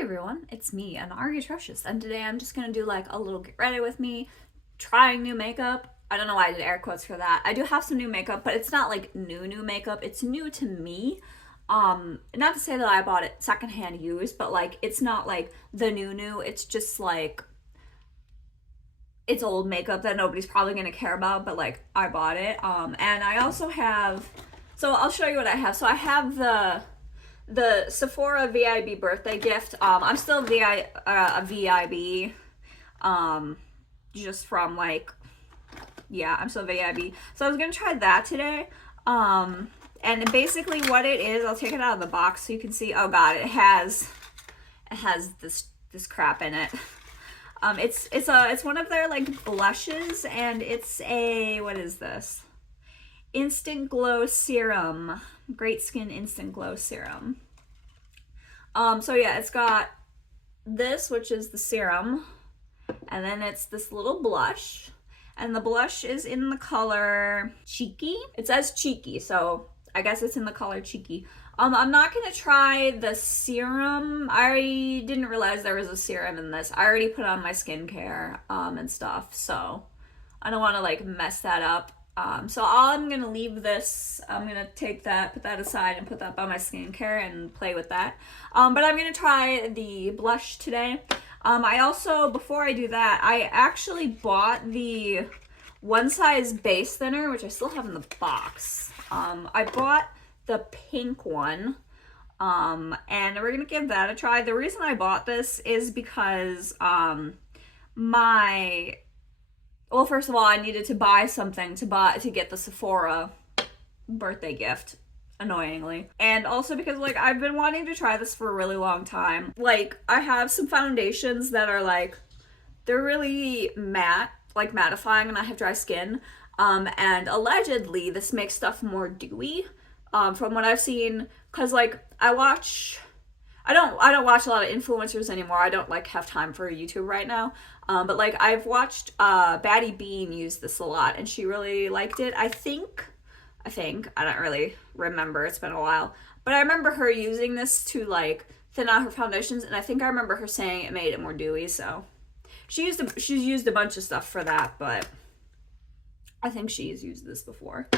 everyone, it's me, Anari Atrocious, and today I'm just gonna do like a little get ready with me, trying new makeup. I don't know why I did air quotes for that. I do have some new makeup, but it's not like new makeup. It's new to me. Not to say that I bought it secondhand used, but like it's not like the new. It's just like it's old makeup that nobody's probably gonna care about, but like I bought it. And I also have, so I'll show you what I have. So I have the Sephora VIB birthday gift. I'm still a VIB, just from like, yeah, I'm still VIB. So I was gonna try that today. And basically what it is, I'll take it out of the box so you can see. Oh god, it has this crap in it. It's one of their like blushes, and it's a, what is this? Instant Glow Serum. Great Skin Instant Glow Serum. So yeah, it's got this, which is the serum, and then it's this little blush, and the blush is in the color Cheeky. It says Cheeky, so I guess it's in the color Cheeky. I'm not gonna try the serum. I didn't realize there was a serum in this. I already put on my skincare and stuff, so I don't want to like mess that up. So I'm gonna leave this. I'm gonna take that, put that aside, and put that by my skincare and play with that. But I'm gonna try the blush today. I also, before I do that, I actually bought the One Size Base Thinner, which I still have in the box. I bought the pink one, and we're gonna give that a try. The reason I bought this is because well, first of all, I needed to buy something to get the Sephora birthday gift, annoyingly. And also because like I've been wanting to try this for a really long time. Like I have some foundations that are like, they're really matte, like mattifying, and I have dry skin. And allegedly this makes stuff more dewy, from what I've seen, cause like I don't watch a lot of influencers anymore. I don't like have time for YouTube right now. But like I've watched Baddie Bean use this a lot, and she really liked it. I think I don't really remember, it's been a while, but I remember her using this to like thin out her foundations, and I think I remember her saying it made it more dewy. So she's used a bunch of stuff for that, but I think she's used this before.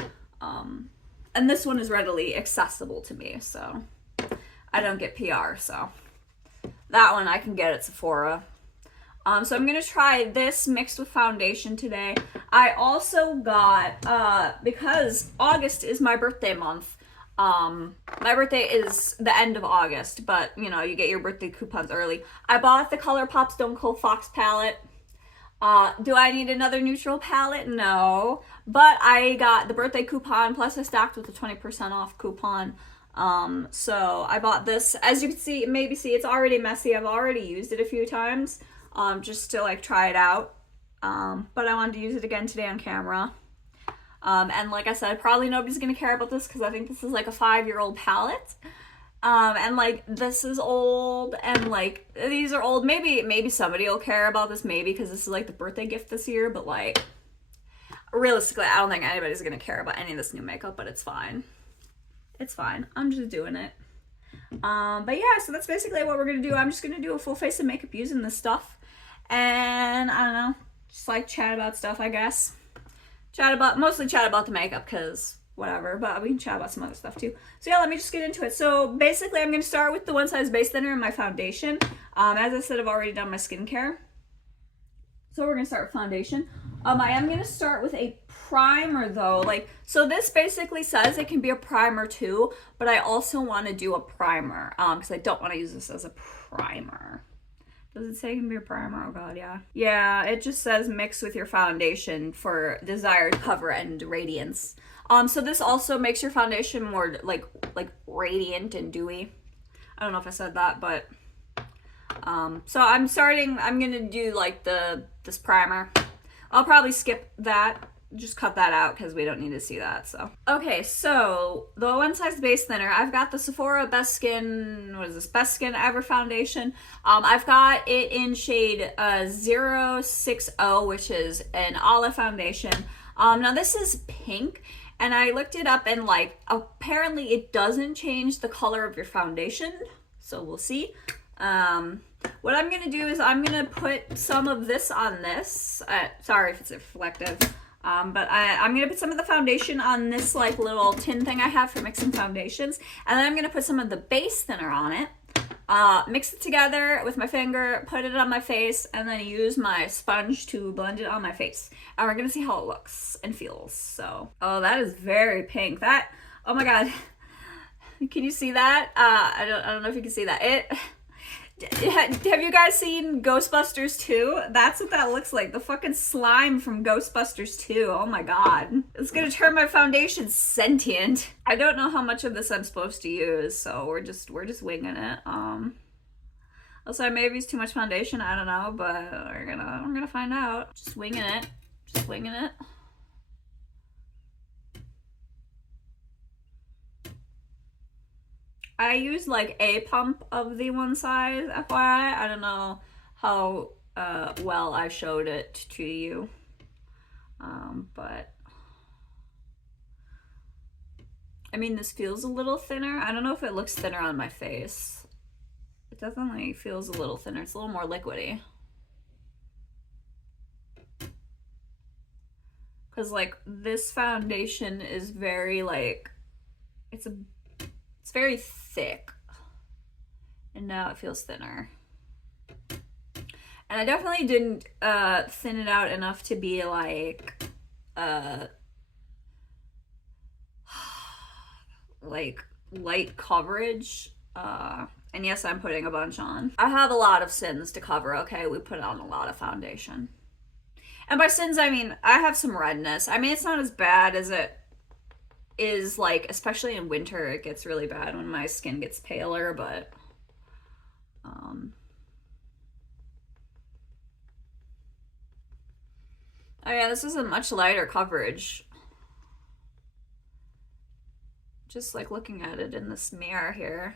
And this one is readily accessible to me, so I don't get PR, so that one I can get at Sephora. So I'm gonna try this mixed with foundation today. I also got, because August is my birthday month. My birthday is the end of August, but you know, you get your birthday coupons early. I bought the Colourpop Stone Cold Fox palette. Do I need another neutral palette? No, but I got the birthday coupon, plus I stacked with a 20% off coupon. So I bought this. As you can see, maybe see, it's already messy. I've already used it a few times, just to like try it out. But I wanted to use it again today on camera. And like I said, probably nobody's gonna care about this because I think this is like a 5-year-old palette. And like this is old, and like these are old. Maybe somebody will care about this, maybe because this is like the birthday gift this year, but like realistically, I don't think anybody's gonna care about any of this new makeup, but it's fine. It's fine. I'm just doing it. But yeah, so that's basically what we're gonna do. I'm just gonna do a full face of makeup using this stuff, and I don't know, just like chat about stuff, I guess. Mostly chat about the makeup, because whatever, but we can chat about some other stuff too. So yeah, let me just get into it. So basically I'm gonna start with the One Size Base Thinner and my foundation. As I said, I've already done my skincare, so we're gonna start with foundation. I am gonna start with a primer though. Like, so this basically says it can be a primer too, but I also want to do a primer because I don't want to use this as a primer. Does it say it can be a primer? Oh god, yeah. Yeah, it just says mix with your foundation for desired cover and radiance. So this also makes your foundation more like radiant and dewy. I don't know if I said that, but so I'm gonna do like this primer. I'll probably skip that, just cut that out because we don't need to see that. So okay, so the One Size Base Thinner, I've got the Sephora Best Skin, what is this, Best Skin Ever foundation. I've got it in shade 060, which is an olive foundation. Now this is pink, and I looked it up, and like apparently it doesn't change the color of your foundation, so we'll see. What I'm gonna do is I'm gonna put some of this on this. Sorry if it's reflective. But I'm gonna put some of the foundation on this like little tin thing I have for mixing foundations, and then I'm gonna put some of the base thinner on it. Mix it together with my finger, put it on my face, and then use my sponge to blend it on my face. And we're gonna see how it looks and feels. So, oh, that is very pink. That, oh my god, can you see that? I don't know if you can see that. Have you guys seen Ghostbusters 2? That's what that looks like. The fucking slime from Ghostbusters 2. Oh my god. It's gonna turn my foundation sentient. I don't know how much of this I'm supposed to use, so we're just winging it. Also, I may have used too much foundation, I don't know, but we're gonna find out. Just winging it. Just winging it. I used like a pump of the one size, FYI. I don't know how well I showed it to you, but I mean, this feels a little thinner. I don't know if it looks thinner on my face. It definitely feels a little thinner. It's a little more liquidy. Because like this foundation is very like, it's very thick, and now it feels thinner. And I definitely didn't thin it out enough to be like light coverage. And yes, I'm putting a bunch on. I have a lot of sins to cover, okay? We put on a lot of foundation. And by sins, I mean, I have some redness. I mean, it's not as bad as it is, like, especially in winter, it gets really bad when my skin gets paler, but oh yeah, this is a much lighter coverage. Just like looking at it in this mirror here.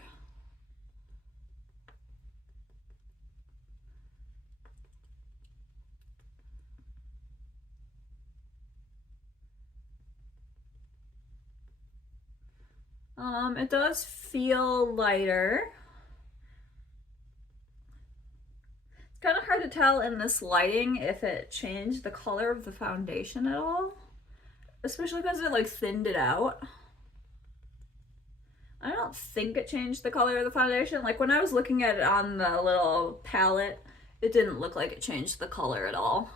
It does feel lighter. It's kind of hard to tell in this lighting if it changed the color of the foundation at all, especially because it like thinned it out. I don't think it changed the color of the foundation. Like when I was looking at it on the little palette, it didn't look like it changed the color at all.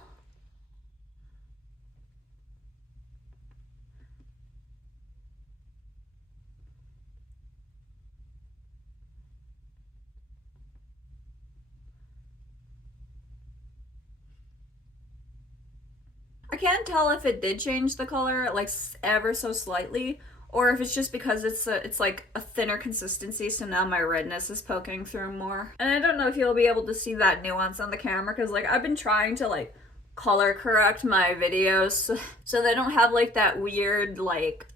I can't tell if it did change the color like ever so slightly, or if it's just because it's like a thinner consistency, so now my redness is poking through more. And I don't know if you'll be able to see that nuance on the camera, because like I've been trying to like color correct my videos so they don't have like that weird like,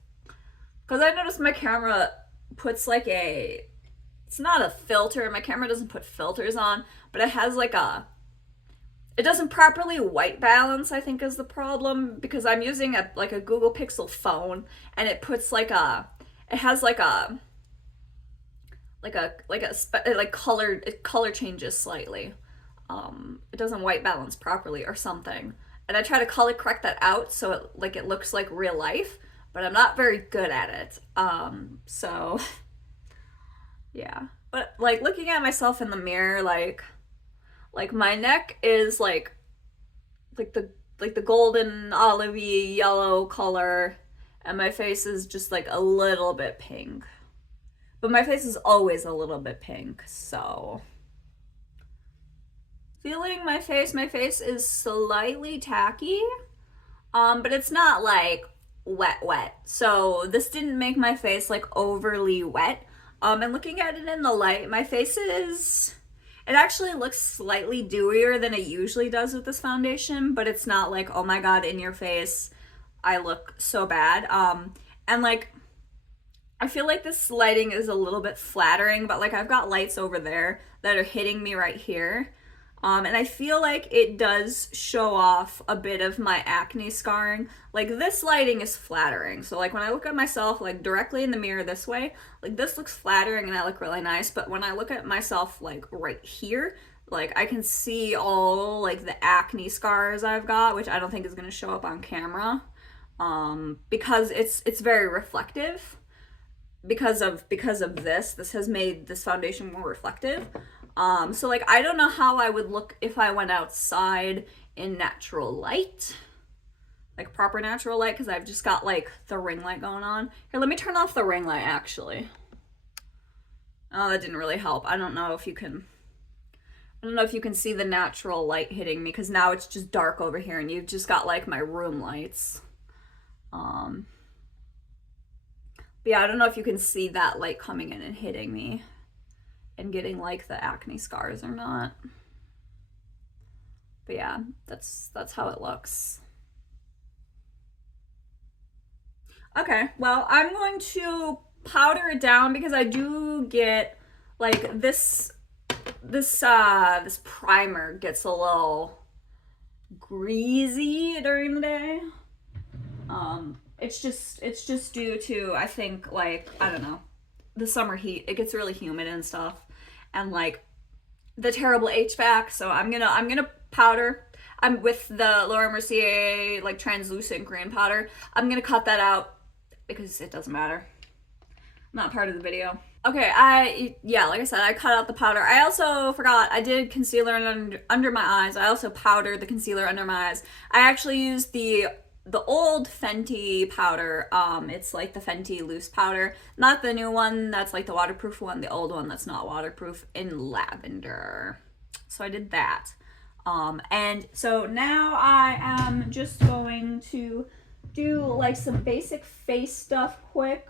because I noticed my camera puts like it's not a filter, my camera doesn't put filters on, but it has like it doesn't properly white balance, I think, is the problem, because I'm using a Google Pixel phone, and it puts like it has like color changes slightly. It doesn't white balance properly or something. And I try to color correct that out so it looks like real life, but I'm not very good at it. So yeah. But like looking at myself in the mirror, like my neck is like the golden olivey yellow color, and my face is just like a little bit pink. But my face is always a little bit pink, so feeling my face is slightly tacky, but it's not like wet. So this didn't make my face like overly wet. And looking at it in the light, my face it actually looks slightly dewier than it usually does with this foundation, but it's not like, oh my god, in your face, I look so bad. And like, I feel like this lighting is a little bit flattering, but like I've got lights over there that are hitting me right here. And I feel like it does show off a bit of my acne scarring. Like, this lighting is flattering. So, like, when I look at myself, like, directly in the mirror this way, like, this looks flattering and I look really nice. But when I look at myself, like, right here, like, I can see all, like, the acne scars I've got, which I don't think is going to show up on camera. Because it's very reflective. Because of this has made this foundation more reflective. So like, I don't know how I would look if I went outside in natural light, like proper natural light, because I've just got like the ring light going on. Here, let me turn off the ring light actually. Oh, that didn't really help. I don't know if you can see the natural light hitting me, because now it's just dark over here and you've just got like my room lights. But yeah, I don't know if you can see that light coming in and hitting me and getting like the acne scars or not. But yeah, that's how it looks. Okay, well, I'm going to powder it down because I do get like this primer gets a little greasy during the day. It's just due to, I think, like, I don't know, the summer heat. It gets really humid and stuff, and like the terrible HVAC. So I'm gonna powder. I'm with the Laura Mercier like translucent green powder. I'm gonna cut that out because it doesn't matter. Not part of the video. Okay, yeah, like I said, I cut out the powder. I also forgot, I did concealer under my eyes. I also powdered the concealer under my eyes. I actually used the old Fenty powder. It's like the Fenty loose powder, not the new one that's like the waterproof one, the old one that's not waterproof, in lavender. So I did that. And so now I am just going to do like some basic face stuff quick,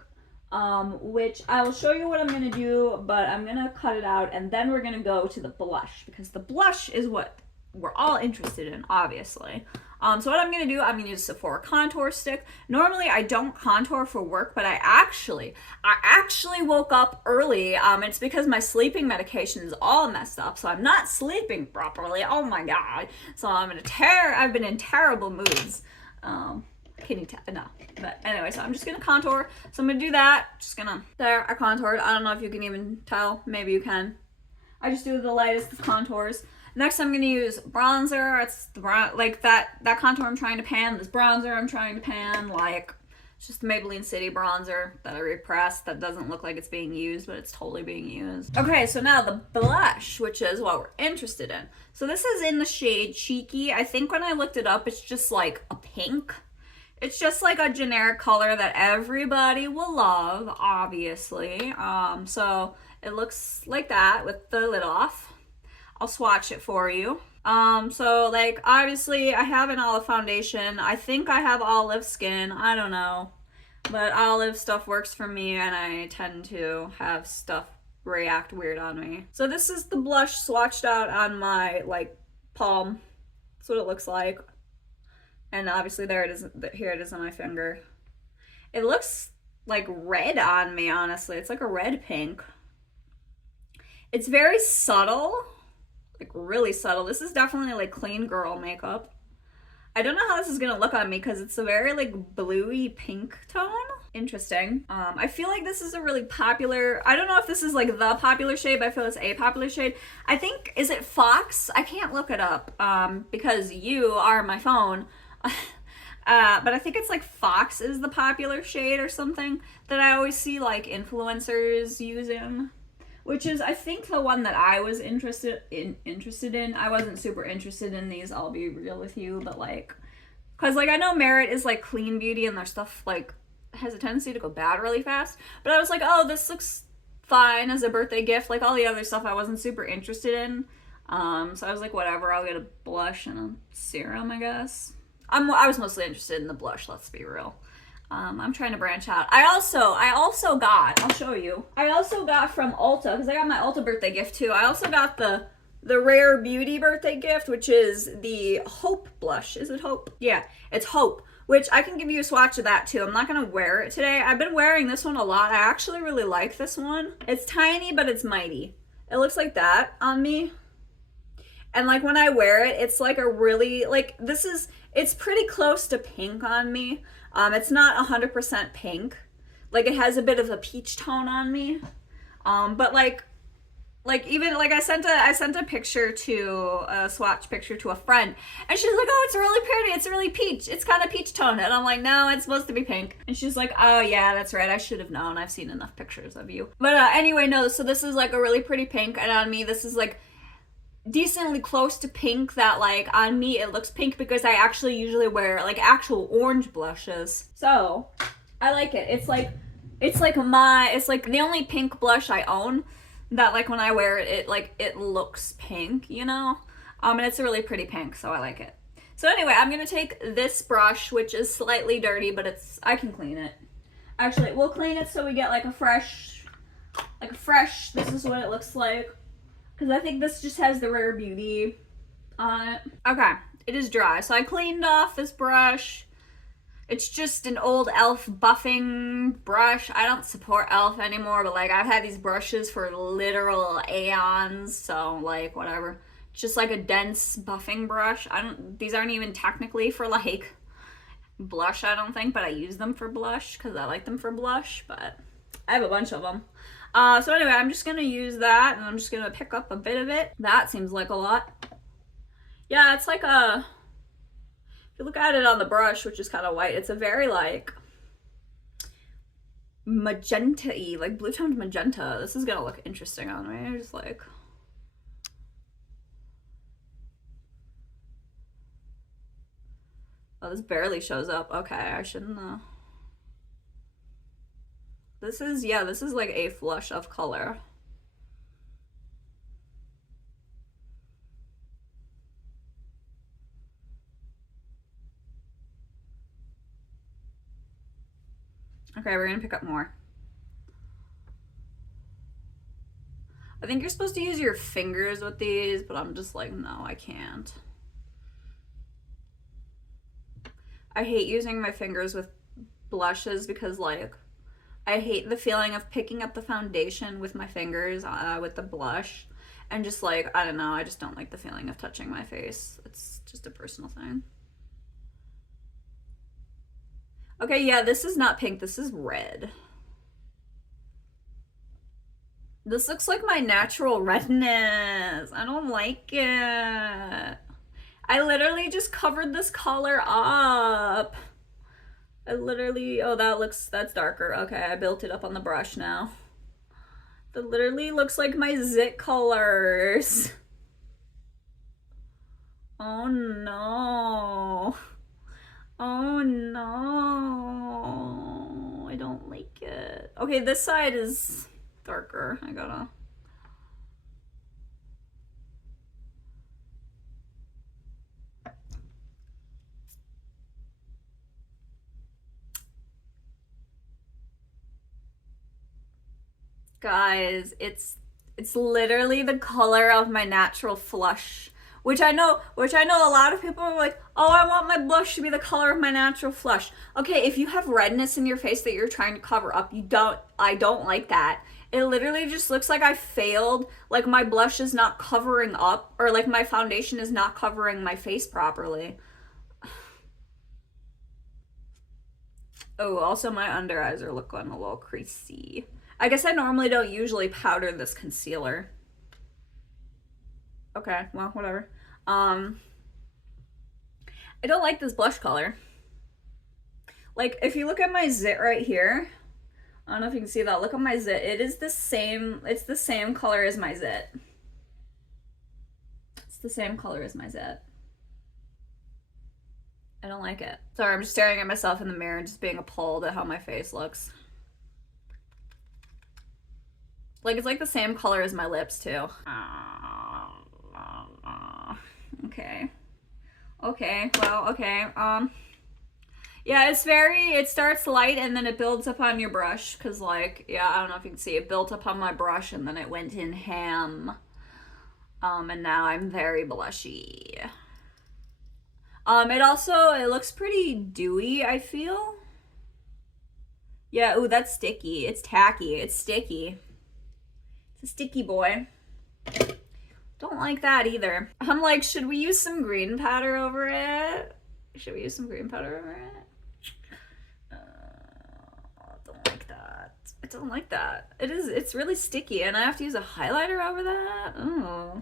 which I will show you what I'm gonna do, but I'm gonna cut it out and then we're gonna go to the blush, because the blush is what we're all interested in, obviously. So what I'm gonna do, I'm gonna use a Sephora contour stick. Normally I don't contour for work, but I actually woke up early. It's because my sleeping medication is all messed up, so I'm not sleeping properly. Oh my god. So I've been in terrible moods. Can you tell? No. But anyway, so I'm just gonna contour. So I'm gonna do that. There, I contoured. I don't know if you can even tell. Maybe you can. I just do the lightest of contours. Next, I'm gonna use bronzer. It's the like that contour I'm trying to pan. This bronzer I'm trying to pan. Like, it's just the Maybelline City bronzer that I repressed. That doesn't look like it's being used, but it's totally being used. Okay, so now the blush, which is what we're interested in. So this is in the shade Cheeky. I think when I looked it up, it's just like a pink. It's just like a generic color that everybody will love, obviously. So it looks like that with the lid off. I'll swatch it for you. So like, obviously I have an olive foundation. I think I have olive skin. I don't know. But olive stuff works for me, and I tend to have stuff react weird on me. So this is the blush swatched out on my like palm. That's what it looks like. And obviously there it is, here it is on my finger. It looks like red on me, honestly. It's like a red pink. It's very subtle. Like really subtle. This is definitely like clean girl makeup. I don't know how this is gonna look on me because it's a very like bluey pink tone. Interesting. I feel like this is a really popular, I don't know if this is like the popular shade, but I feel it's a popular shade. I think, is it Fox? I can't look it up because you are my phone. But I think it's like Fox is the popular shade or something that I always see like influencers using. Which is, I think, the one that I was interested in. I wasn't super interested in these, I'll be real with you, but like, because like I know Merit is like clean beauty and their stuff like has a tendency to go bad really fast. But I was like, oh, this looks fine as a birthday gift. Like all the other stuff I wasn't super interested in. So I was like, whatever, I'll get a blush and a serum, I guess. I was mostly interested in the blush, let's be real. I'm trying to branch out. I also got, I'll show you. I also got from Ulta, because I got my Ulta birthday gift too. I also got the Rare Beauty birthday gift, which is the Hope blush. Is it Hope? Yeah, it's Hope, which I can give you a swatch of that too. I'm not going to wear it today. I've been wearing this one a lot. I actually really like this one. It's tiny, but it's mighty. It looks like that on me. And like when I wear it, it's like a really, like it's pretty close to pink on me. It's not 100% pink. Like it has a bit of a peach tone on me. But even like I sent a picture to a swatch picture to a friend, and she's like, oh, it's really pretty, it's really peach, it's kind of peach tone. And I'm like, no, it's supposed to be pink. And she's like, oh yeah, that's right, I should have known, I've seen enough pictures of you. But anyway, no, so this is like a really pretty pink, and on me this is like decently close to pink, that like on me it looks pink because I actually usually wear like actual orange blushes. So I like it. It's like the only pink blush I own that like when I wear it, it looks pink, you know? And it's a really pretty pink, so I like it. So anyway, I'm gonna take this brush, which is slightly dirty, but I can clean it. Actually, we'll clean it so we get like a fresh, this is what it looks like. Because I think this just has the Rare Beauty on it. Okay, it is dry. So I cleaned off this brush. It's just an old e.l.f. buffing brush. I don't support e.l.f. anymore, but like I've had these brushes for literal aeons, so like whatever. It's just like a dense buffing brush. These aren't even technically for like blush, I don't think, but I use them for blush because I like them for blush, but I have a bunch of them. So anyway, I'm just gonna use that, and I'm just gonna pick up a bit of it. That seems like a lot. Yeah, it's like if you look at it on the brush, which is kind of white, it's a very like magenta-y, like blue toned magenta. This is gonna look interesting on me. Just like, oh, this barely shows up. Okay, I shouldn't This is like a flush of color. Okay, we're gonna pick up more. I think you're supposed to use your fingers with these, but I'm just like, no, I can't. I hate using my fingers with blushes because like, I hate the feeling of picking up the foundation with my fingers with the blush, and just like, I don't know, I just don't like the feeling of touching my face. It's just a personal thing. Okay, yeah, this is not pink, this is red. This looks like my natural redness. I don't like it. I literally just covered this color up. I literally, oh, that's darker. Okay, I built it up on the brush now. That literally looks like my zit colors. Oh no. Oh no. I don't like it. Okay, this side is darker. I gotta. Guys, it's literally the color of my natural flush, which I know a lot of people are like, oh, I want my blush to be the color of my natural flush. Okay, if you have redness in your face that you're trying to cover up, I don't like that. It literally just looks like I failed, like my blush is not covering up, or like my foundation is not covering my face properly. Oh, also my under eyes are looking a little creasy. I guess I normally don't usually powder this concealer. Okay, well, whatever. I don't like this blush color. Like, if you look at my zit right here, I don't know if you can see that. Look at my zit. It's the same color as my zit. It's the same color as my zit. I don't like it. Sorry, I'm just staring at myself in the mirror and just being appalled at how my face looks. Like, it's like the same color as my lips, too. Okay. Okay, well, okay. Yeah, it starts light and then it builds up on your brush. Because, like, yeah, I don't know if you can see. It built up on my brush and then it went in ham. And now I'm very blushy. It looks pretty dewy, I feel. Yeah, ooh, that's sticky. It's tacky. It's sticky. It's a sticky boy. Don't don't like that either. I'm like, should we use some green powder over it? Should we use some green powder over it? I don't like that. I don't like that. It's really sticky and I have to use a highlighter over that? Oh.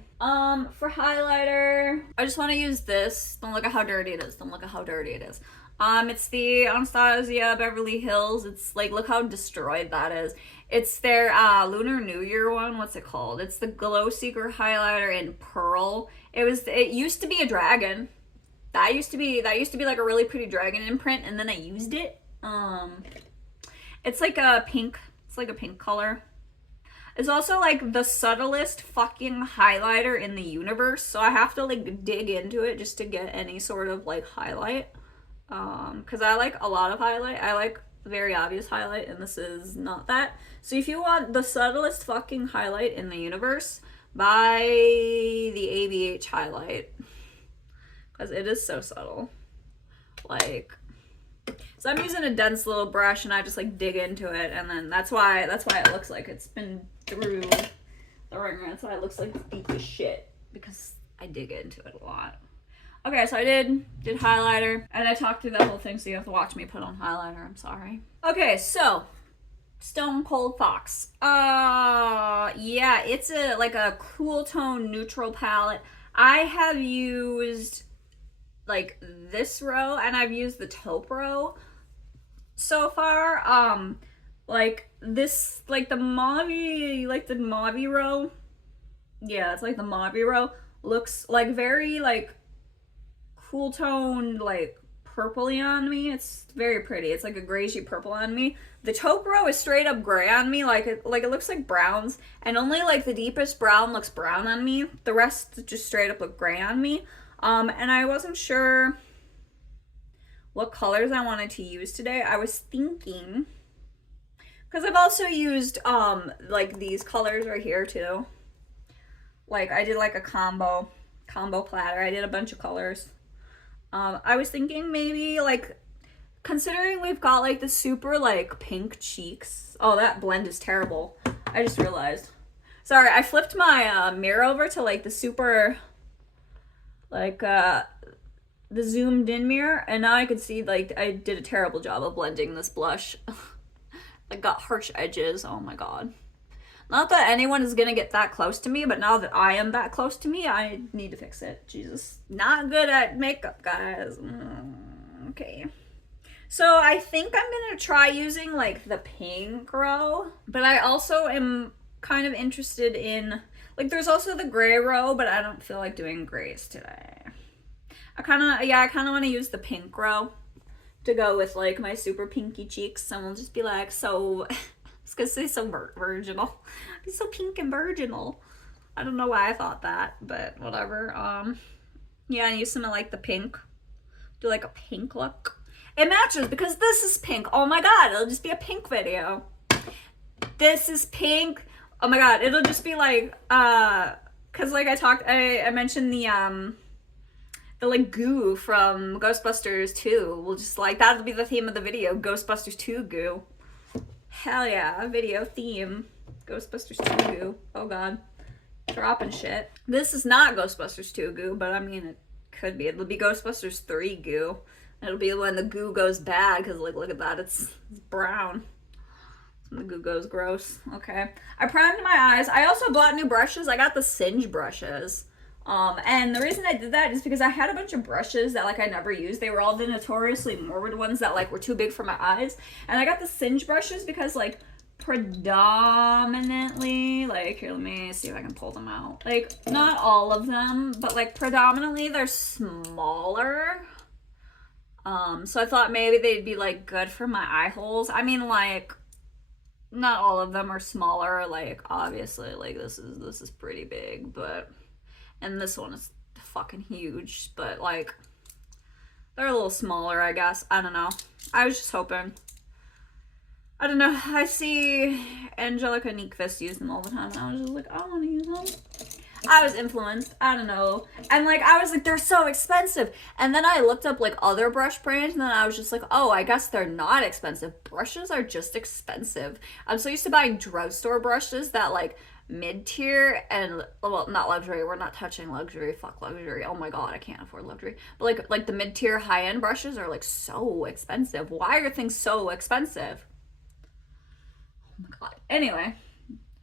For highlighter, I just want to use this. Don't look at how dirty it is. Don't look at how dirty it is. It's the Anastasia Beverly Hills. It's like, look how destroyed that is. It's their Lunar New Year one. What's it called? It's the Glow Seeker highlighter in pearl. It used to be a dragon. That used to be like a really pretty dragon imprint, and then I used it. It's like a pink. It's like a pink color. It's also like the subtlest fucking highlighter in the universe, so I have to like dig into it just to get any sort of like highlight. Because I like a lot of highlight. I like very obvious highlight, and this is not that. So if you want the subtlest fucking highlight in the universe, buy the ABH highlight. Because it is so subtle. Like, so I'm using a dense little brush, and I just like dig into it, and then that's why it looks like it's been through the ringer. That's why it looks like deep as shit, because I dig into it a lot. Okay, so I did highlighter, and I talked through that whole thing, so you have to watch me put on highlighter. I'm sorry. Okay, so Stone Cold Fox. Yeah, it's like a cool tone neutral palette. I have used like this row, and I've used the taupe row so far. Like this, like the mauve row. Yeah, it's like the mauve row looks like very like cool tone, like purpley on me. It's very pretty. It's like a greige purple on me. The taupe row is straight up gray on me. Like it looks like browns, and only like the deepest brown looks brown on me. The rest just straight up look gray on me. And I wasn't sure what colors I wanted to use today. I was thinking, because I've also used like these colors right here too. Like I did like a combo platter. I did a bunch of colors. I was thinking maybe like, considering we've got like the super like pink cheeks. Oh, that blend is terrible. I just realized. Sorry, I flipped my mirror over to like the super, like the zoomed in mirror, and now I can see like I did a terrible job of blending this blush. I got harsh edges. Oh my god. Not that anyone is gonna get that close to me, but now that I am that close to me, I need to fix it. Jesus. Not good at makeup, guys. Okay. So I think I'm gonna try using like the pink row, but I also am kind of interested in, like, there's also the gray row, but I don't feel like doing grays today. I kind of want to use the pink row to go with like my super pinky cheeks, and we'll just be like, so I was gonna say so virginal. Be so pink and virginal. I don't know why I thought that, but whatever. Yeah, use some of like the pink. Do like a pink look. It matches because this is pink. Oh my god, it'll just be a pink video. This is pink. Oh my god, it'll just be like, cause like I mentioned the like goo from Ghostbusters 2. We'll just like, that'll be the theme of the video, Ghostbusters 2 goo. Hell yeah, video theme. Ghostbusters 2 goo. Oh god. Dropping shit. This is not Ghostbusters 2 goo, but I mean, it could be. It'll be Ghostbusters 3 goo. It'll be when the goo goes bad, because like, look at that, it's brown. The goo goes gross. Okay. I primed my eyes. I also bought new brushes. I got the Singe brushes. And the reason I did that is because I had a bunch of brushes that like I never used. They were all the notoriously morbid ones that like were too big for my eyes. And I got the Singe brushes because like predominantly, like, here, let me see if I can pull them out. Like, not all of them, but like predominantly they're smaller. So I thought maybe they'd be like good for my eye holes. I mean, like, not all of them are smaller. Like, obviously, like this is pretty big, but, and this one is fucking huge, but like they're a little smaller, I guess. I don't know. I was just hoping. I don't know. I see Angelica Nyqvist use them all the time, and I was just like, I want to use them. I was influenced. I don't know. And like, I was like, they're so expensive. And then I looked up like other brush brands, and then I was just like, oh, I guess they're not expensive. Brushes are just expensive. I'm so used to buying drugstore brushes that like mid-tier and, well, not luxury, we're not touching luxury, fuck luxury, oh my god, I can't afford luxury, but like the mid-tier high-end brushes are like so expensive. Why are things so expensive? Oh my god. Anyway,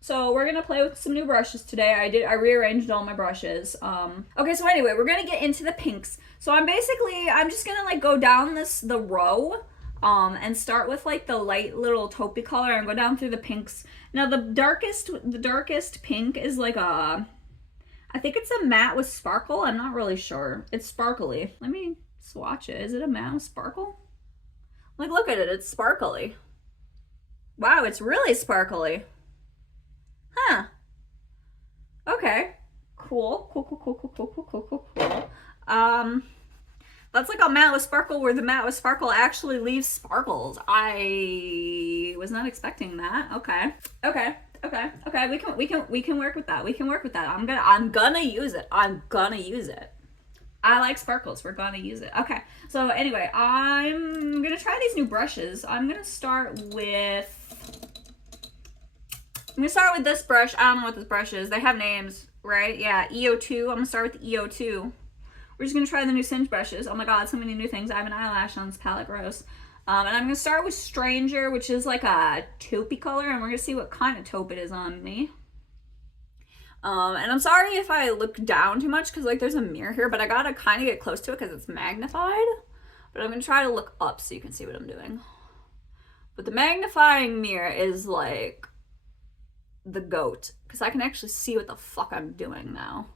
so we're gonna play with some new brushes today. I rearranged all my brushes. Okay, so anyway, we're gonna get into the pinks. So I'm just gonna like go down the row, and start with like the light little taupey color and go down through the pinks. Now the darkest pink is like I think it's a matte with sparkle. I'm not really sure. It's sparkly. Let me swatch it. Is it a matte with sparkle? Like, look at it, it's sparkly. Wow, it's really sparkly. Huh. Okay. Cool. That's like a matte with sparkle where the matte with sparkle actually leaves sparkles. I was not expecting that. Okay. We can work with that. I'm gonna use it. I like sparkles. We're gonna use it. Okay. So anyway, I'm gonna try these new brushes. I'm gonna start with this brush. I don't know what this brush is. They have names, right? Yeah, EO2. I'm gonna start with the EO2. We're just gonna try the new Singe brushes. Oh my god, so many new things. I have an eyelash on this palette, gross. And I'm gonna start with Stranger, which is like a taupey color, and we're gonna see what kind of taupe it is on me. And I'm sorry if I look down too much, because like there's a mirror here, but I gotta kind of get close to it because it's magnified. But I'm gonna try to look up so you can see what I'm doing. But the magnifying mirror is like the goat, because I can actually see what the fuck I'm doing now.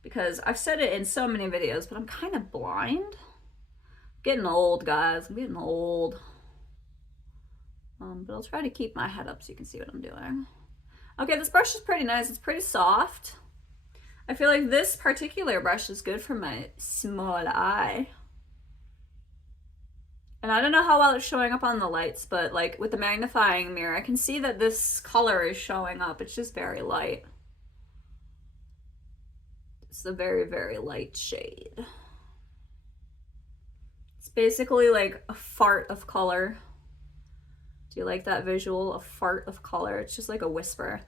Because I've said it in so many videos, but I'm kind of blind. I'm getting old, guys. I'm getting old. But I'll try to keep my head up so you can see what I'm doing. Okay, this brush is pretty nice. It's pretty soft. I feel like this particular brush is good for my small eye. And I don't know how well it's showing up on the lights, but like with the magnifying mirror, I can see that this color is showing up. It's just very light. It's a very, very light shade. It's basically like a fart of color. Do you like that visual? A fart of color. It's just like a whisper.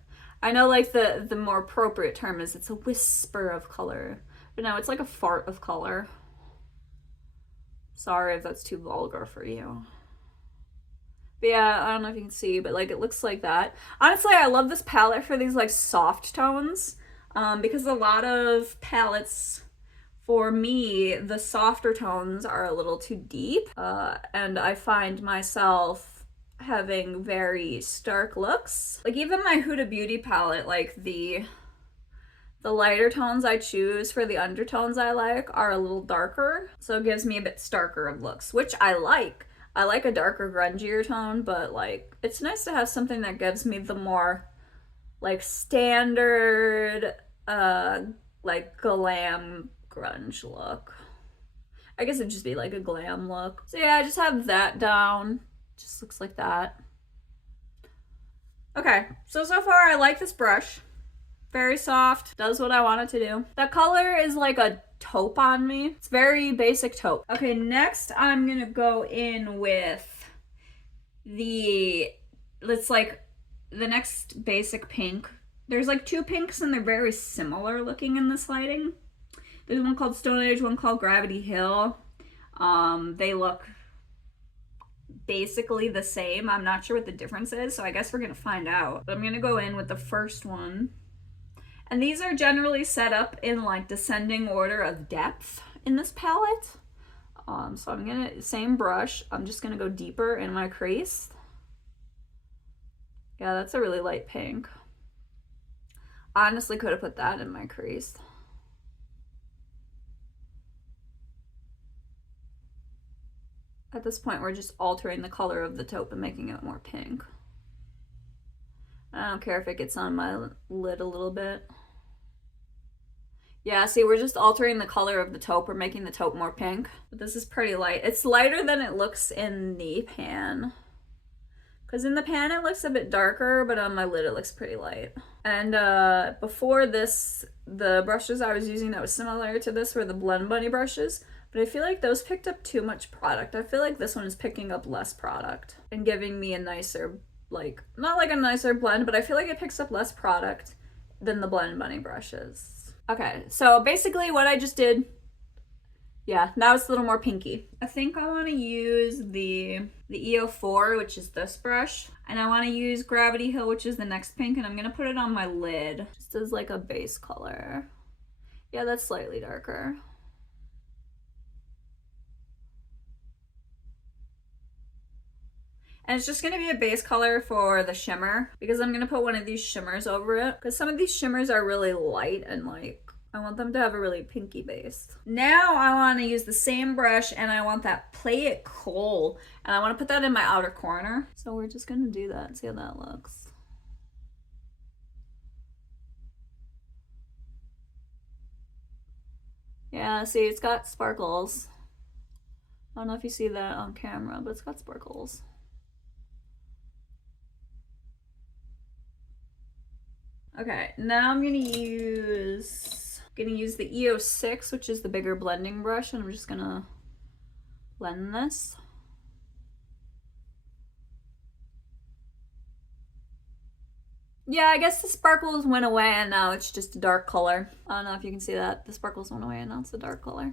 I know like the more appropriate term is it's a whisper of color. But no, it's like a fart of color. Sorry if that's too vulgar for you. But yeah, I don't know if you can see, but like it looks like that. Honestly, I love this palette for these like soft tones. Because a lot of palettes, for me, the softer tones are a little too deep, and I find myself having very stark looks. Like even my Huda Beauty palette, like the lighter tones I choose for the undertones I like are a little darker, so it gives me a bit starker of looks, which I like. I like a darker, grungier tone, but like it's nice to have something that gives me the more like standard like glam grunge look. I guess it'd just be like a glam look. So yeah, I just have that down. Just looks like that. Okay, so far I like this brush. Very soft, does what I want it to do. That color is like a taupe on me. It's very basic taupe. Okay, next I'm gonna go in with let's like the next basic pink. There's like two pinks and they're very similar looking in this lighting. There's one called Stone Age, one called Gravity Hill. They look basically the same. I'm not sure what the difference is, so I guess we're gonna find out. But I'm gonna go in with the first one. And these are generally set up in like descending order of depth in this palette. So I'm gonna, same brush, I'm just gonna go deeper in my crease. Yeah, that's a really light pink. Honestly, could have put that in my crease. At this point, we're just altering the color of the taupe and making it more pink. I don't care if it gets on my lid a little bit. Yeah, see, we're just altering the color of the taupe. We're making the taupe more pink. But this is pretty light. It's lighter than it looks in the pan. Because in the pan it looks a bit darker, but on my lid it looks pretty light. And before this, the brushes I was using that was similar to this were the Blend Bunny brushes. But I feel like those picked up too much product. I feel like this one is picking up less product and giving me a nicer, like, not like a nicer blend, but I feel like it picks up less product than the Blend Bunny brushes. Okay, so basically what I just did, yeah, now it's a little more pinky. I think I want to use the EO4, which is this brush, and I want to use Gravity Hill, which is the next pink, and I'm going to put it on my lid just as like a base color. Yeah, that's slightly darker. And it's just going to be a base color for the shimmer because I'm going to put one of these shimmers over it because some of these shimmers are really light and like I want them to have a really pinky base. Now I want to use the same brush and I want that Play It Cool and I want to put that in my outer corner. So we're just going to do that and see how that looks. Yeah, see, it's got sparkles. I don't know if you see that on camera, but it's got sparkles. Okay, now I'm gonna use the EO6, which is the bigger blending brush, and I'm just gonna blend this. Yeah, I guess the sparkles went away and now it's just a dark color. I don't know if you can see that. The sparkles went away and now it's a dark color.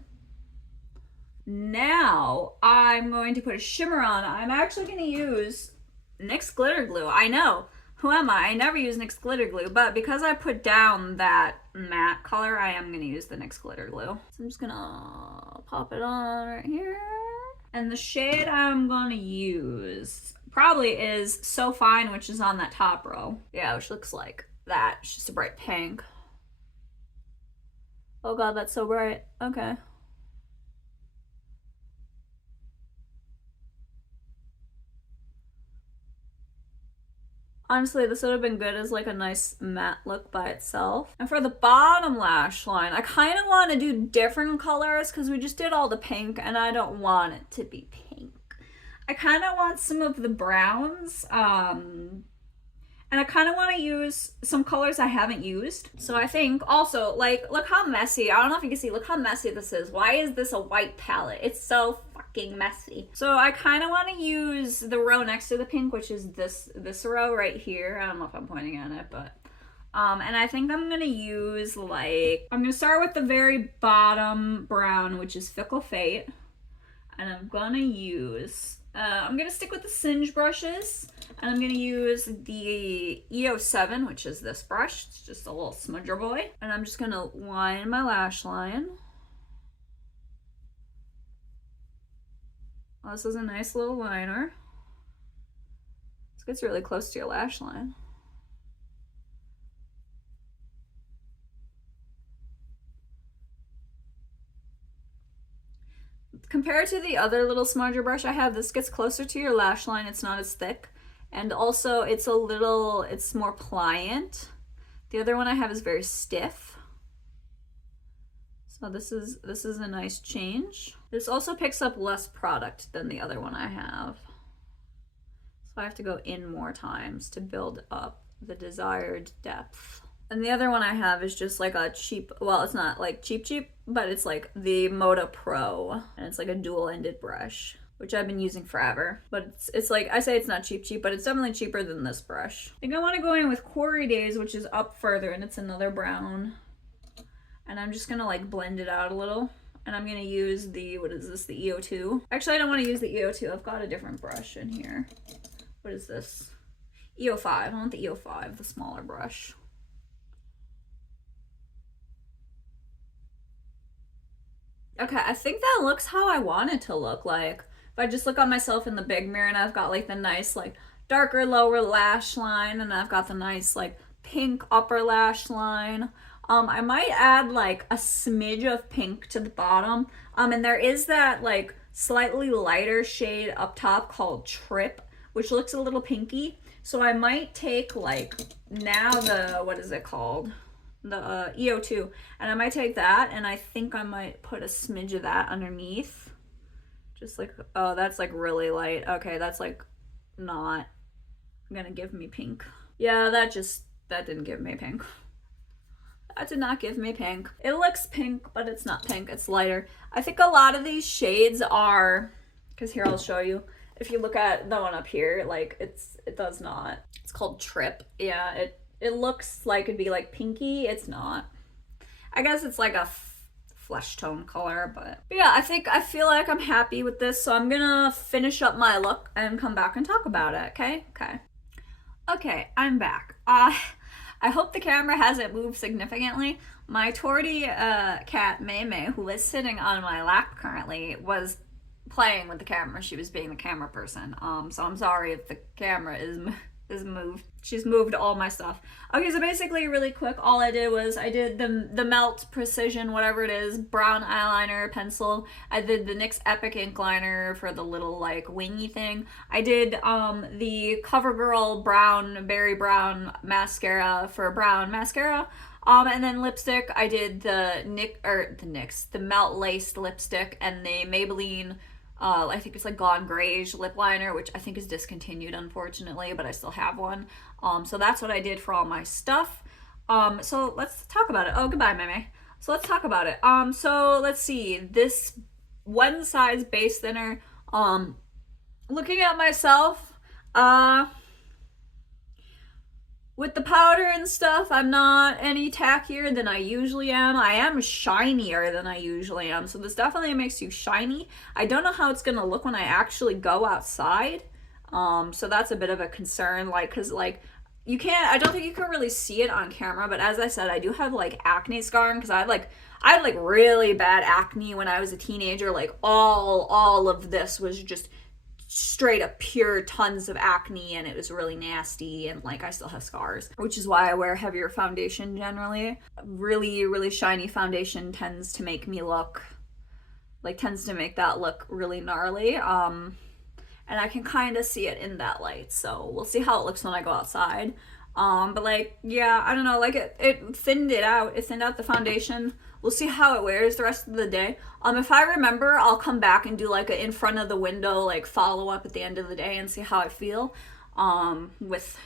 Now I'm going to put a shimmer on. I'm actually gonna use NYX glitter glue. I know. Who am I? I never use NYX glitter glue, but because I put down that matte color, I am going to use the NYX glitter glue. So I'm just going to pop it on right here. And the shade I'm going to use probably is So Fine, which is on that top row. Yeah, which looks like that. It's just a bright pink. Oh god, that's so bright. Okay. Honestly, this would have been good as like a nice matte look by itself. And for the bottom lash line, I kind of want to do different colors because we just did all the pink and I don't want it to be pink. I kind of want some of the browns, and I kind of want to use some colors I haven't used. So I think also, like, look how messy, I don't know if you can see, look how messy this is. Why is this a white palette? It's so fucking messy. So I kind of want to use the row next to the pink, which is this row right here. I don't know if I'm pointing at it, but and I think I'm gonna use like, I'm gonna start with the very bottom brown, which is Fickle Fate, and I'm gonna use I'm gonna stick with the Singe brushes, and I'm gonna use the EO7, which is this brush. It's just a little smudger boy, and I'm just gonna line my lash line. Oh, this is a nice little liner. This gets really close to your lash line. Compared to the other little smudger brush I have, this gets closer to your lash line. It's not as thick. And also it's more pliant. The other one I have is very stiff. So this is a nice change. This also picks up less product than the other one I have. So I have to go in more times to build up the desired depth. And the other one I have is just like a cheap, well, it's not like cheap, but it's like the Moda Pro. And it's like a dual-ended brush, which I've been using forever. But it's like, I say it's not cheap, but it's definitely cheaper than this brush. I think I want to go in with Quarry Days, which is up further, and it's another brown. And I'm just going to like blend it out a little. And I'm going to use the, what is this, the EO2. Actually, I don't want to use the EO2. I've got a different brush in here. What is this? EO5. I want the EO5, the smaller brush. Okay, I think that looks how I want it to look like. If I just look at myself in the big mirror and I've got like the nice like darker lower lash line and I've got the nice like pink upper lash line. I might add like a smidge of pink to the bottom. And there is that like slightly lighter shade up top called Trip, which looks a little pinky. So I might take like now the, what is it called? The EO2, and I might take that and I think I might put a smidge of that underneath, just like, oh, that's like really light. Okay, that's like not gonna give me pink. Yeah, that didn't give me pink. That did not give me pink. It looks pink, but it's not pink, it's lighter. I think a lot of these shades are, because here I'll show you, if you look at the one up here, like it does not, it's called Trip. Yeah, It looks like it'd be like pinky. It's not. I guess it's like a flesh tone color, but yeah, I feel like I'm happy with this, so I'm gonna finish up my look and come back and talk about it. Okay, I'm back. I hope the camera hasn't moved significantly. My tortie cat May, who is sitting on my lap currently, was playing with the camera. She was being the camera person. So I'm sorry if the camera is moved. She's moved all my stuff. Okay, so basically really quick, all I did was I did the Melt Precision, whatever it is, brown eyeliner pencil. I did the NYX Epic ink liner for the little like wingy thing. I did the CoverGirl brown, berry brown mascara for brown mascara. And then lipstick, I did the Melt Laced lipstick and the Maybelline I think it's like Gone Greige lip liner, which I think is discontinued, unfortunately, but I still have one. So that's what I did for all my stuff. So let's talk about it. Oh, goodbye, Meme. So let's talk about it. So let's see. This one size base thinner. Looking at myself, with the powder and stuff, I'm not any tackier than I usually am. I am shinier than I usually am, so this definitely makes you shiny. I don't know how it's gonna look when I actually go outside, so that's a bit of a concern, like, cause like, I don't think you can really see it on camera, but as I said, I do have like acne scarring, cause I had like really bad acne when I was a teenager. Like all of this was just straight up pure tons of acne, and it was really nasty, and like I still have scars, which is why I wear heavier foundation generally. Really shiny foundation tends to make that look really gnarly, and I can kind of see it in that light, so we'll see how it looks when I go outside. But like, yeah, I don't know, like it thinned out the foundation. We'll see how it wears the rest of the day. If I remember, I'll come back and do like a in front of the window like follow up at the end of the day and see how I feel with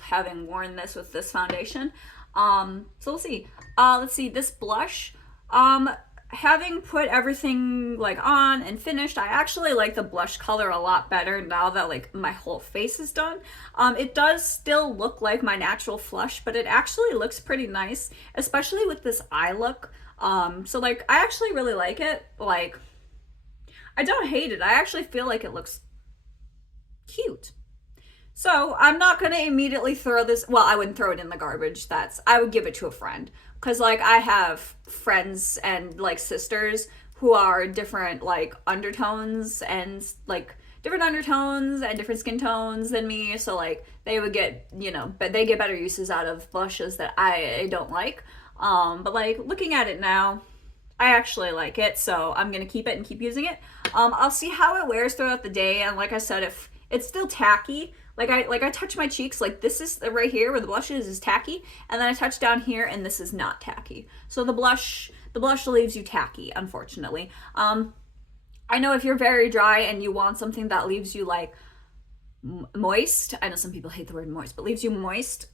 having worn this with this foundation. So we'll see. Let's see, this blush. Having put everything like on and finished, I actually like the blush color a lot better now that like my whole face is done. It does still look like my natural flush, but it actually looks pretty nice, especially with this eye look. So like I actually really like it. Like, I don't hate it. I actually feel like it looks cute. So I'm not gonna immediately throw this, well, I wouldn't throw it in the garbage. I would give it to a friend. Cause like I have friends and like sisters who are different like undertones and different skin tones than me. So like they would get, but they get better uses out of blushes that I don't like. But like looking at it now, I actually like it, so I'm gonna keep it and keep using it. I'll see how it wears throughout the day, and like I said, if it's still tacky, like I touch my cheeks, like this is right here where the blush is tacky, and then I touch down here and this is not tacky. So the blush leaves you tacky, unfortunately. I know if you're very dry and you want something that leaves you like moist, I know some people hate the word moist, but leaves you moist,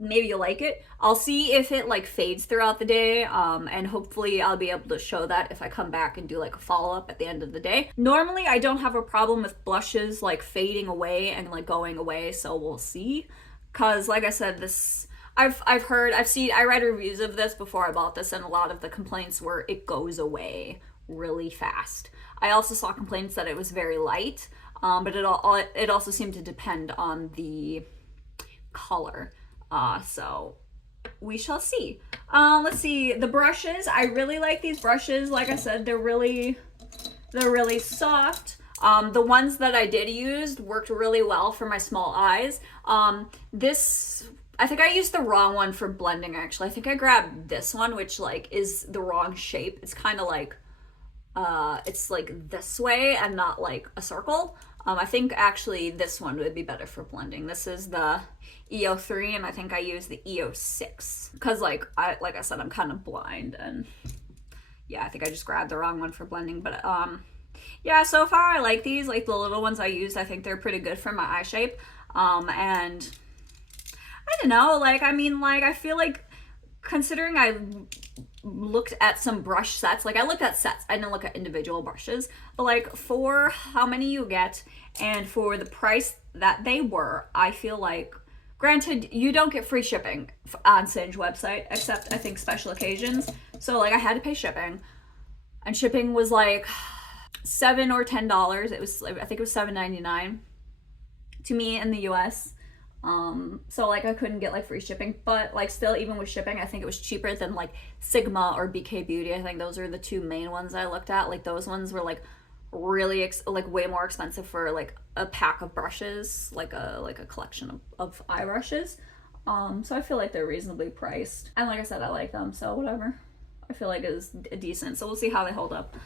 maybe you'll like it. I'll see if it like fades throughout the day, and hopefully I'll be able to show that if I come back and do like a follow-up at the end of the day. Normally I don't have a problem with blushes like fading away and like going away, so we'll see. Cause like I said, I read reviews of this before I bought this, and a lot of the complaints were it goes away really fast. I also saw complaints that it was very light, but it also seemed to depend on the color. So we shall see. Let's see, the brushes. I really like these brushes. Like I said, they're really soft. The ones that I did use worked really well for my small eyes. I think I used the wrong one for blending, actually. I think I grabbed this one, which like is the wrong shape. It's kind of like, it's like this way and not like a circle. I think actually this one would be better for blending. This is the EO3, and I think I use the EO6 because like I said, I'm kind of blind, and yeah, I think I just grabbed the wrong one for blending. But yeah, so far I like these, like the little ones I used. I think they're pretty good for my eye shape. And I don't know, like I mean, like I feel like considering I looked at some brush sets, like I looked at sets, I didn't look at individual brushes, but like for how many you get and for the price that they were, I feel like Granted, you don't get free shipping on Singe website, except I think special occasions. So like I had to pay shipping, and shipping was like $7 or $10. It was, I think it was $7.99 to me in the US. So like I couldn't get like free shipping, but like still, even with shipping, I think it was cheaper than like Sigma or BK Beauty. I think those are the two main ones I looked at. Like those ones were like really like way more expensive for like a pack of brushes, like a collection of eye brushes. So I feel like they're reasonably priced, and like I said, I like them, so whatever. I feel like it's decent, so we'll see how they hold up.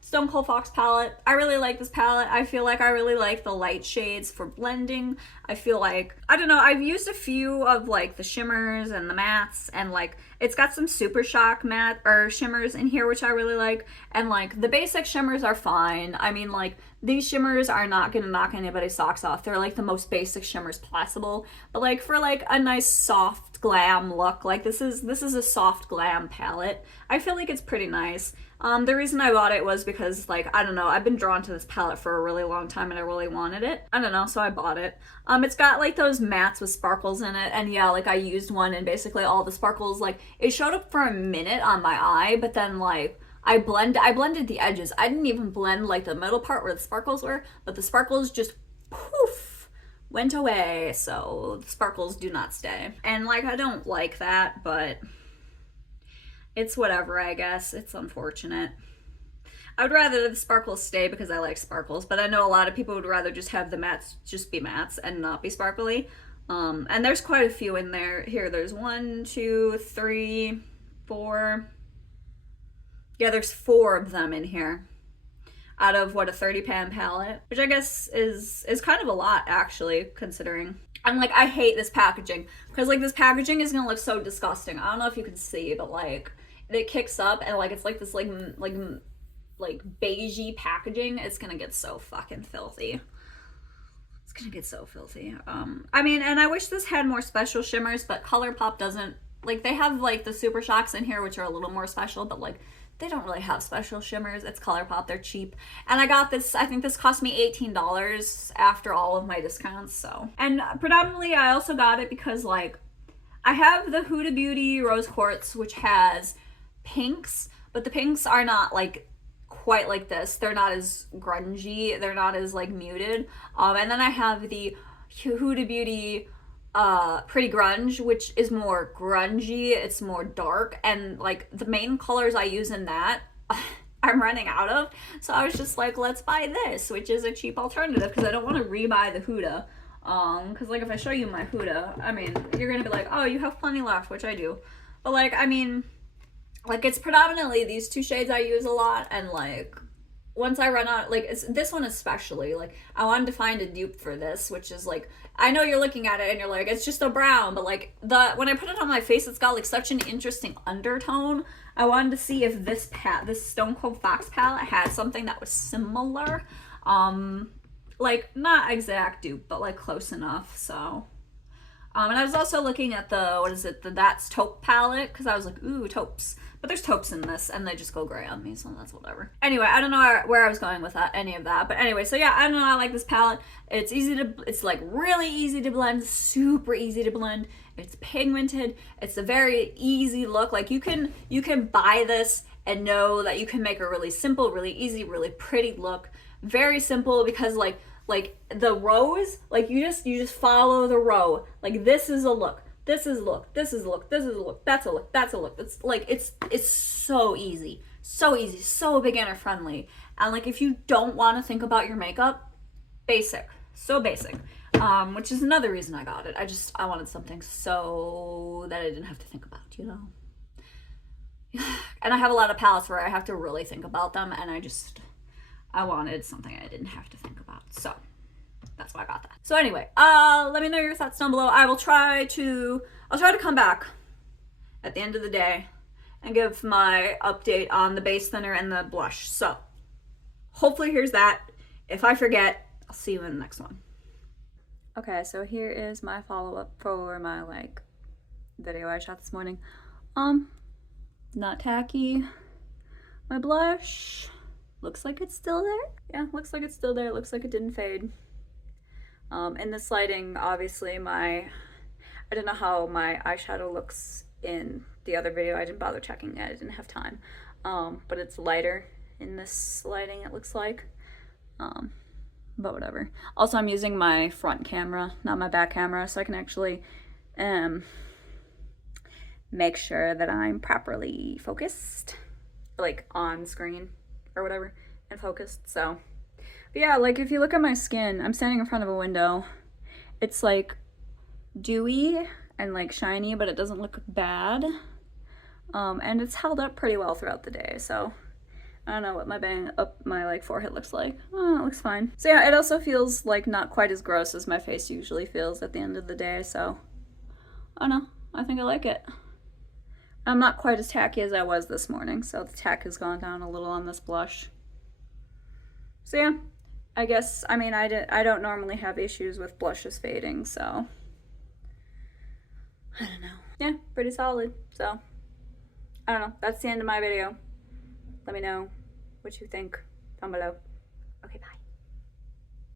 Stone Cold Fox palette. I really like this palette. I feel like I really like the light shades for blending. I feel like, I don't know, I've used a few of like the shimmers and the mattes, and like it's got some Super Shock matte or shimmers in here, which I really like. And like the basic shimmers are fine. I mean, like these shimmers are not gonna knock anybody's socks off. They're like the most basic shimmers possible. But like for like a nice soft glam look, like this is a soft glam palette. I feel like it's pretty nice. The reason I bought it was because, like, I don't know, I've been drawn to this palette for a really long time and I really wanted it. I don't know, so I bought it. It's got like those mattes with sparkles in it, and yeah, like I used one and basically all the sparkles, like it showed up for a minute on my eye, but then like I blended the edges. I didn't even blend like the middle part where the sparkles were, but the sparkles just poof went away, so the sparkles do not stay. And like I don't like that, but it's whatever, I guess. It's unfortunate. I would rather the sparkles stay because I like sparkles, but I know a lot of people would rather just have the mattes just be mattes and not be sparkly. And there's quite a few in there. Here, there's 1, 2, 3, 4. Yeah, there's 4 of them in here out of what, a 30-pan palette, which I guess is kind of a lot actually, considering. I'm like, I hate this packaging because like this packaging is gonna look so disgusting. I don't know if you can see, but like it kicks up and like it's like this like beigey packaging. It's gonna get so fucking filthy. It's gonna get so filthy. I mean, and I wish this had more special shimmers, but Colourpop doesn't. Like they have like the Super Shocks in here, which are a little more special, but like they don't really have special shimmers. It's Colourpop, they're cheap. And I got this, I think this cost me $18 after all of my discounts, so. And predominantly I also got it because like, I have the Huda Beauty Rose Quartz, which has pinks, but the pinks are not like quite like this. They're not as grungy, they're not as like muted. And then I have the Huda Beauty Pretty Grunge, which is more grungy, it's more dark, and like the main colors I use in that I'm running out of, so I was just like, let's buy this, which is a cheap alternative because I don't want to rebuy the Huda, because like if I show you my Huda, I mean, you're gonna be like, oh, you have plenty left, which I do, but like, I mean, like it's predominantly these 2 shades I use a lot, and like once I run out, like it's this one especially, like I wanted to find a dupe for this, which is like, I know you're looking at it and you're like, it's just a brown, but like when I put it on my face, it's got like such an interesting undertone. I wanted to see if this Stone Cold Fox palette had something that was similar, like not exact dupe, but like close enough. So and I was also looking at the That's Taupe palette, because I was like, ooh, taupes. But there's taupes in this, and they just go gray on me, so that's whatever. Anyway, I don't know where I was going with that, any of that. But anyway, so yeah, I don't know, I like this palette. It's like really easy to blend, super easy to blend. It's pigmented. It's a very easy look. Like you can buy this and know that you can make a really simple, really easy, really pretty look. Very simple, because like the rows, like you just follow the row. Like this is a look, this is a look, this is a look, this is a look, that's a look, that's a look. It's like it's so easy, so beginner friendly. And like if you don't want to think about your makeup, basic, so basic. Which is another reason I got it. I wanted something so that I didn't have to think about, you know. And I have a lot of palettes where I have to really think about them, and I wanted something I didn't have to think about, so that's why I got that. So anyway, let me know your thoughts down below. I'll try to come back at the end of the day and give my update on the base thinner and the blush. So hopefully here's that. If I forget, I'll see you in the next one. Okay, so here is my follow-up for my like video I shot this morning. Not tacky. My blush looks like it's still there. Yeah, looks like it's still there. Looks like it didn't fade. In this lighting, obviously I don't know how my eyeshadow looks in the other video. I didn't bother checking it. I didn't have time. But it's lighter in this lighting, it looks like. But whatever. Also, I'm using my front camera, not my back camera, so I can actually make sure that I'm properly focused, like on screen or whatever, and focused. So, but yeah, like if you look at my skin, I'm standing in front of a window. It's like dewy and like shiny, but it doesn't look bad. And it's held up pretty well throughout the day. So I don't know what my like forehead looks like. Oh, it looks fine. So yeah, it also feels like not quite as gross as my face usually feels at the end of the day. So I don't know. I think I like it. I'm not quite as tacky as I was this morning, so the tack has gone down a little on this blush. So yeah, I guess, I mean, I don't normally have issues with blushes fading, so I don't know. Yeah, pretty solid. So I don't know. That's the end of my video. Let me know what you think down below. Okay, bye.